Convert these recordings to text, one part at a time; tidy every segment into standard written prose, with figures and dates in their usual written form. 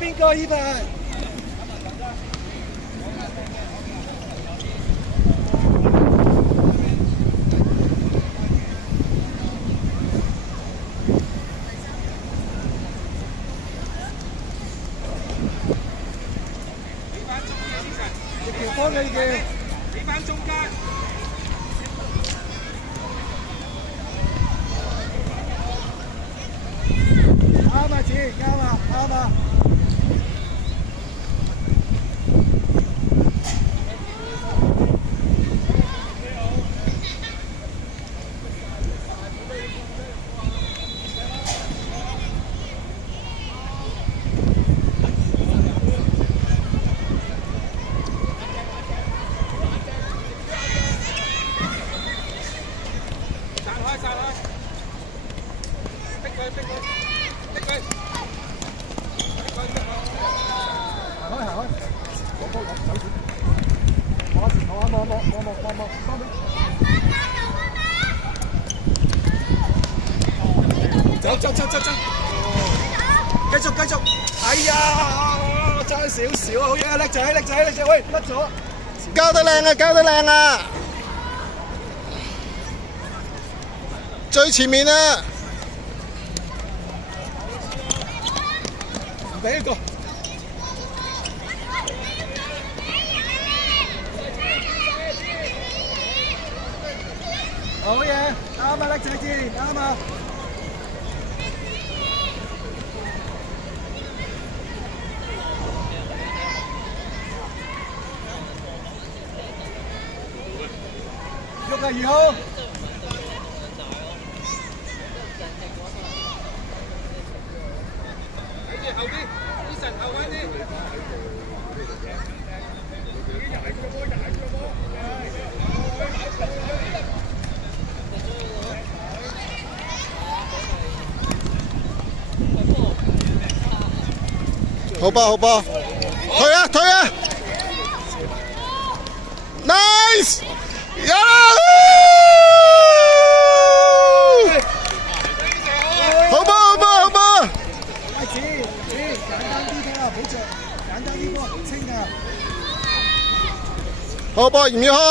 邊個依排？條幫你嘅，你翻中間。啱啊，子，啱啊，啱啊。走！繼續！哎呀，爭少少啊，好嘢啊，叻仔！喂，甩咗！交得靚啊！最前面啊！唔俾一個。好嘢，啱啊，叻仔先，啱啊！喐啊，二號！睇住後邊，醫生後邊啲。好波！退啊 ！Nice！ 好波！子，簡單啲睇下，唔好着，簡單啲波，清㗎。好波，嚴耀康。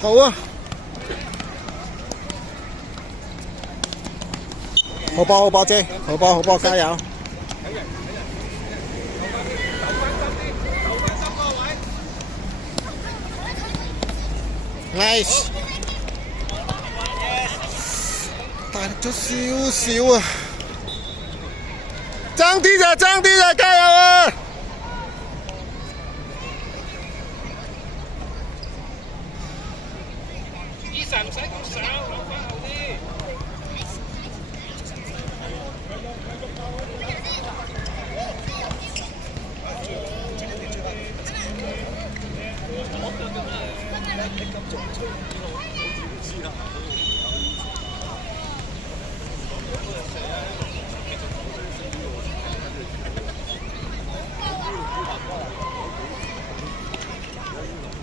好啊！好波姐，好波，加油 ！Nice， 大力咗少少啊！爭啲咋，加油啊！唔使咁上，落翻後啲。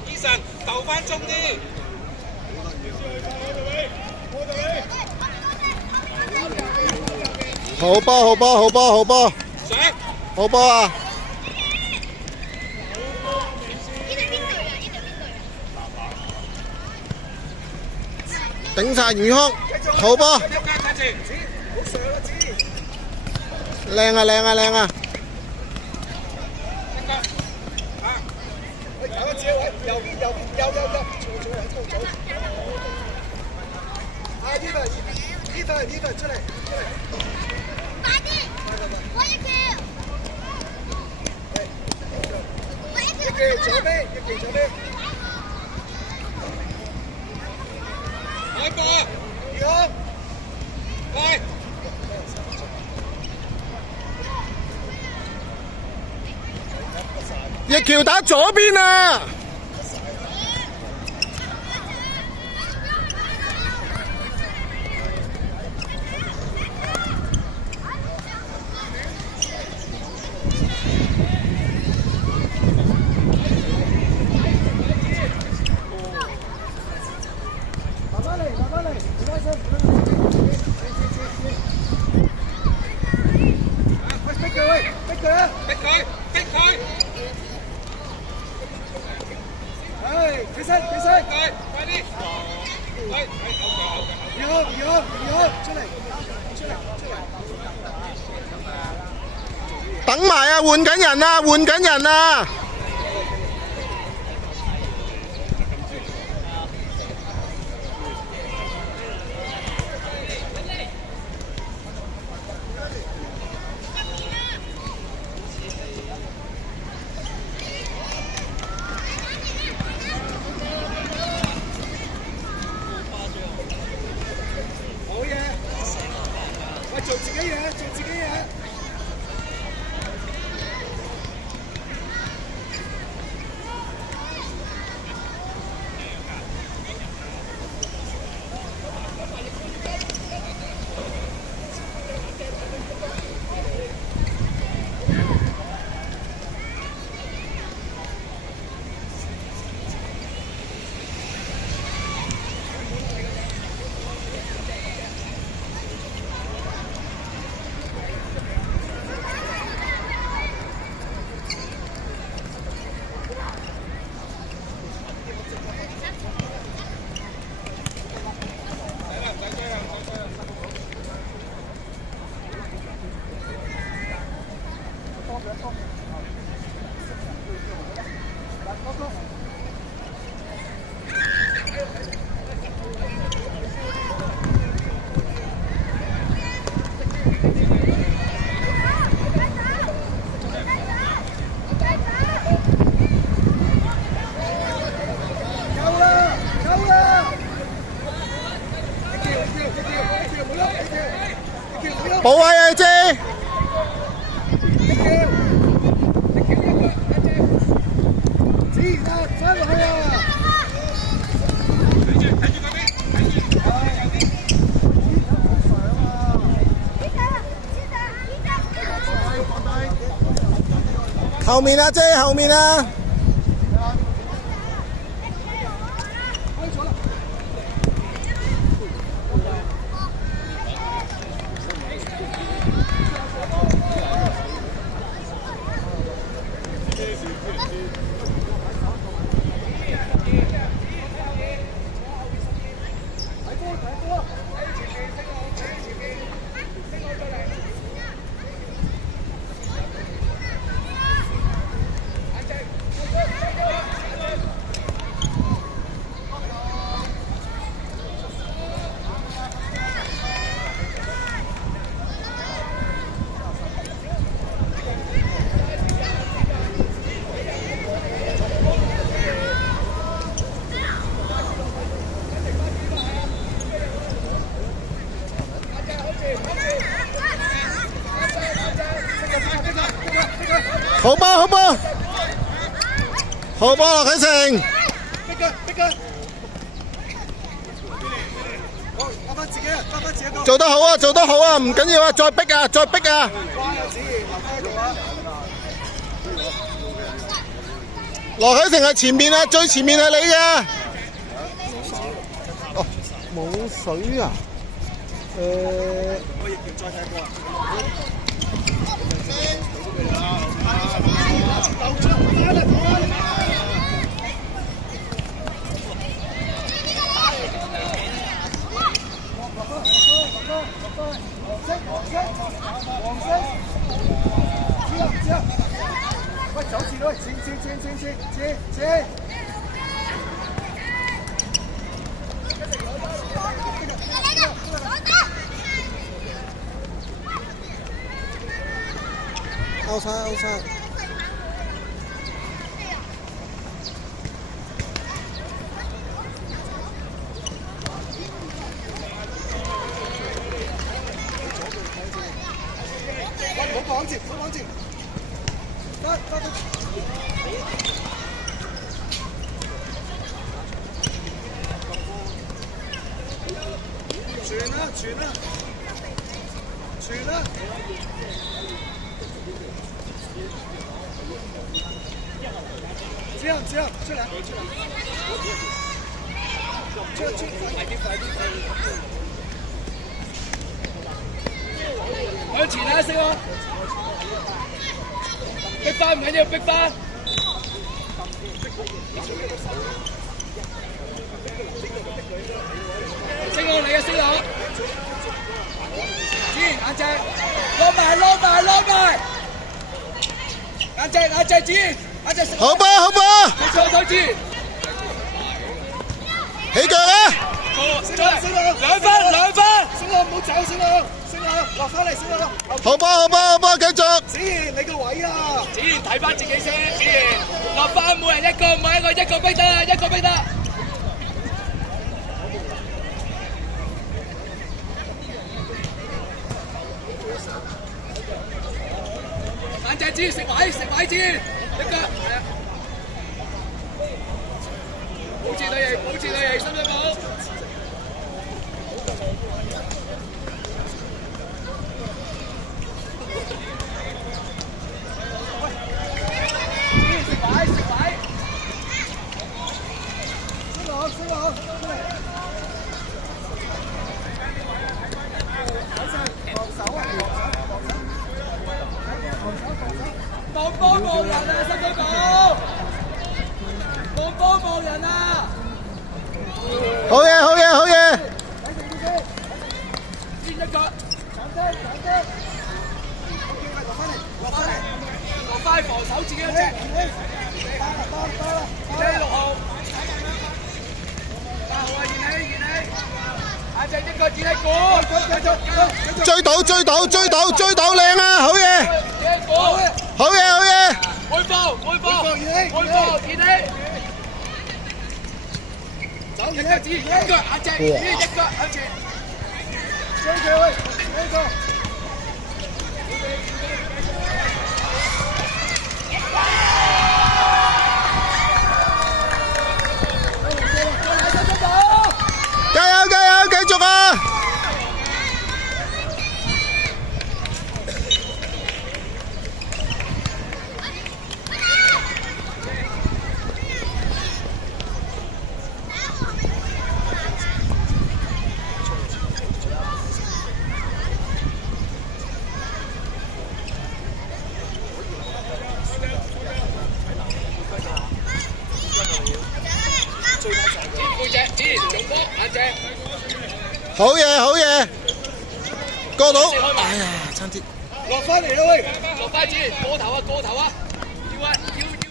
醫生，鬥翻中啲。好好波好波好波好波，上好波啊！頂晒袁康，好波，睇住，好上啊子，靚啊靚啊靚啊！喂，搞一次位，右邊，錯喺高組。啊，Eva出嚟，快啲！我一條，一條左邊，下一個啊，二號，喂，翼橋打左邊啊！慢慢嚟，唔開心，逼佢啊！唉，起身，快啲！二號，出嚟！等埋啊！換緊人啊！好嘢！喂，做自己嘢。補位啊姐！後面啊姐，後面啊！好波好波，好波羅啟成，逼佢，好，翻返自己一個，做得好啊，唔緊要啊，再逼啊！哇，有子留翻喺度啊！羅啟成係前面啊，最前面係你啊！哦，冇水啊！我亦要再睇過。喂，走前咯，前。outside。唔好綁住，得。傳啦！這樣，出來！向前啊，識喎！逼翻唔緊要，逼翻！升我你啊，升我！子賢眼隻，攞埋！眼隻子賢，眼隻。好波！你錯咗子賢。起腳啦！升兩分！升兩，唔好走，升兩，落翻嚟，升兩。好波！繼續。子賢，你個位啊！子賢睇翻自己先，子賢落翻，每人一個，唔係一個逼得，一個逼得。眼隻子食位子，一腳係啊！保持隊形，辛唔辛苦？食位。升落。放波望人啊，深水埗！放波望人啊！好嘢！先一腳，落翻防守自己嗰隻。6號，8號啊，熱氣！眼隻一個自己過，追到靚啊！好嘢！回防，熱氣！走，一腳子，一腳眼隻，一腳向前。追佢喂，呢個。加油！繼續啊！好嘢！過到，哎呀，差啲。落翻嚟啦喂！落翻子，過頭啊！要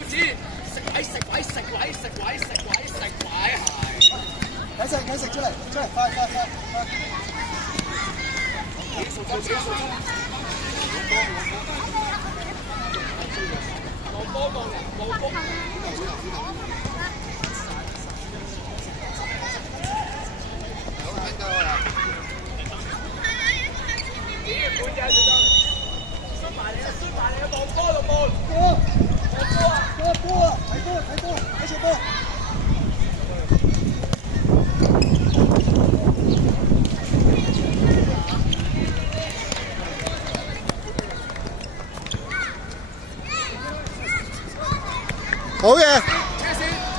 子，食位，係。睇食出嚟，快！望波望人，望波。伸埋你啊！望波落波。睇波！睇住波！好嘢！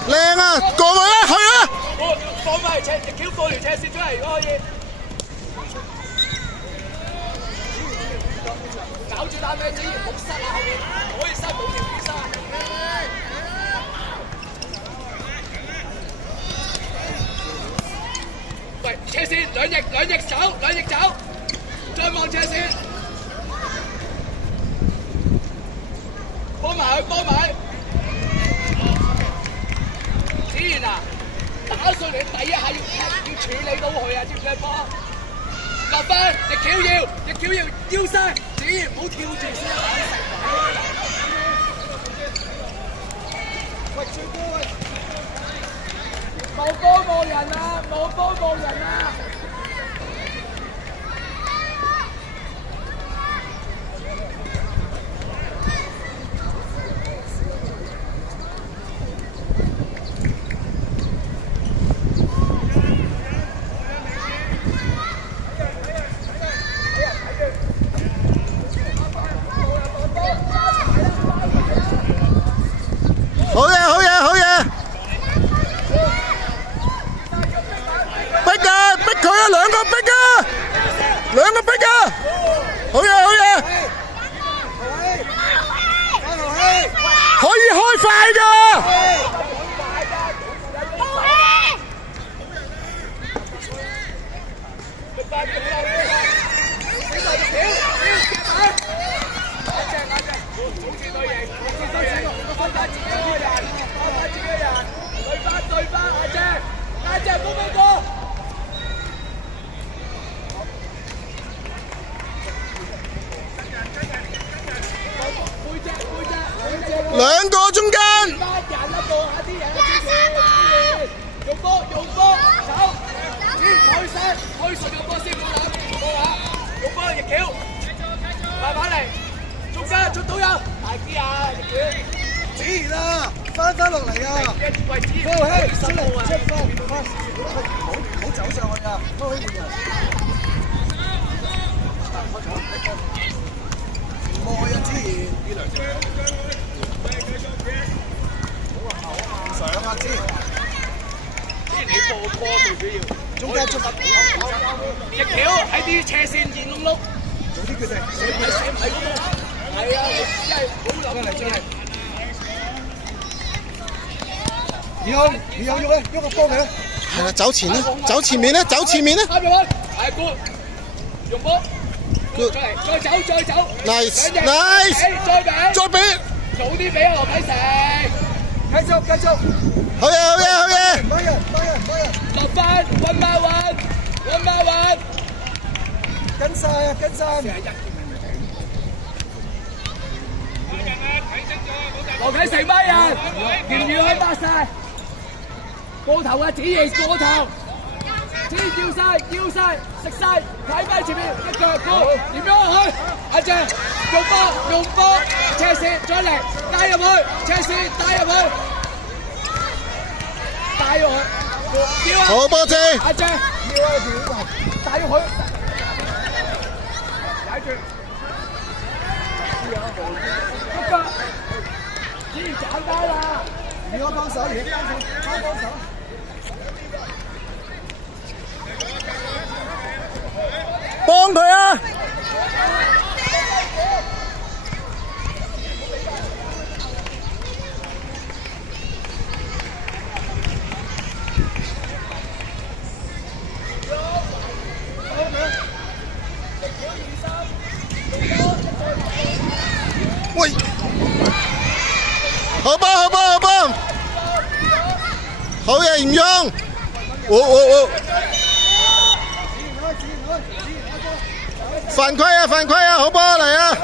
靚啊！過去啦，去啦！放埋條橋過條斜線出嚟，如果可以。打咩？只要冇塞啊，後面可以塞，冇條件塞。喂，車線兩翼走，再望車線，幫埋。子賢啊，打上嚟第一下要處理到佢啊，知唔知波？落翻，逆橋要腰身，子賢唔好跳住先。喂，最高啊！冇波冇人啊！好嘢！逼佢啊！兩個逼啊！好嘢！可以開快㗎！對翻阿姐冇俾過。兩個中間。用波走，開順個波先，唔好諗，用波逆橋，慢慢嚟，中間出到有，大啲啊，逆橋。子賢啊，翻落嚟啊！喂，子賢，高希出嚟，唔好走上去啊！高希換人。唔愛啊，子賢。唔上啊，子賢。你播波最主要，中間逆橋喺啲斜線現窿碌，做啲決定，射唔喺嗰度，係啊，真係好諗嚟。以後喐個波未啊？係啦，走前面咧，係 good， 用波 good， 再走 nice， 再俾，早啲俾何啟成，繼續，好嘢，多人，落翻，1 by 1，跟晒，何啟成班人，條魚開八晒，過頭啊，子賢過頭。子賢叫晒，食晒，睇翻前面一腳高，點樣去？阿正用波，斜線再嚟，帶入去，斜線帶入去，叫啊！好波姐，阿正，帶入去，踩住，一腳，子賢斬低啦！而家幫手，幫佢啊！喂，好波！好嘢，嚴勇！犯規啊！好波嚟啊！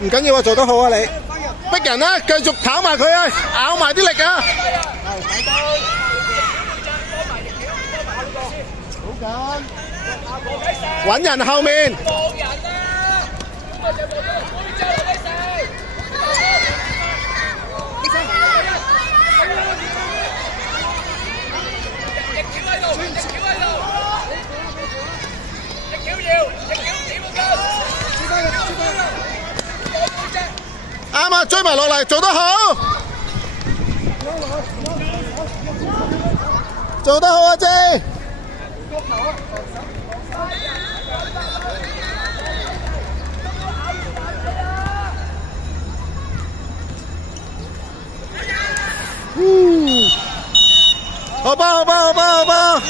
唔緊要啊，做得好啊你！逼人啊，繼續跑埋佢啊，咬埋啲力啊！揾人後面。望人啊！咁咪就望咗背脊何啟成。逆橋喺度，逆橋點個腳？啊，追埋落嚟，做得好，做得好啊，姐。好吧，好吧，好吧，好吧。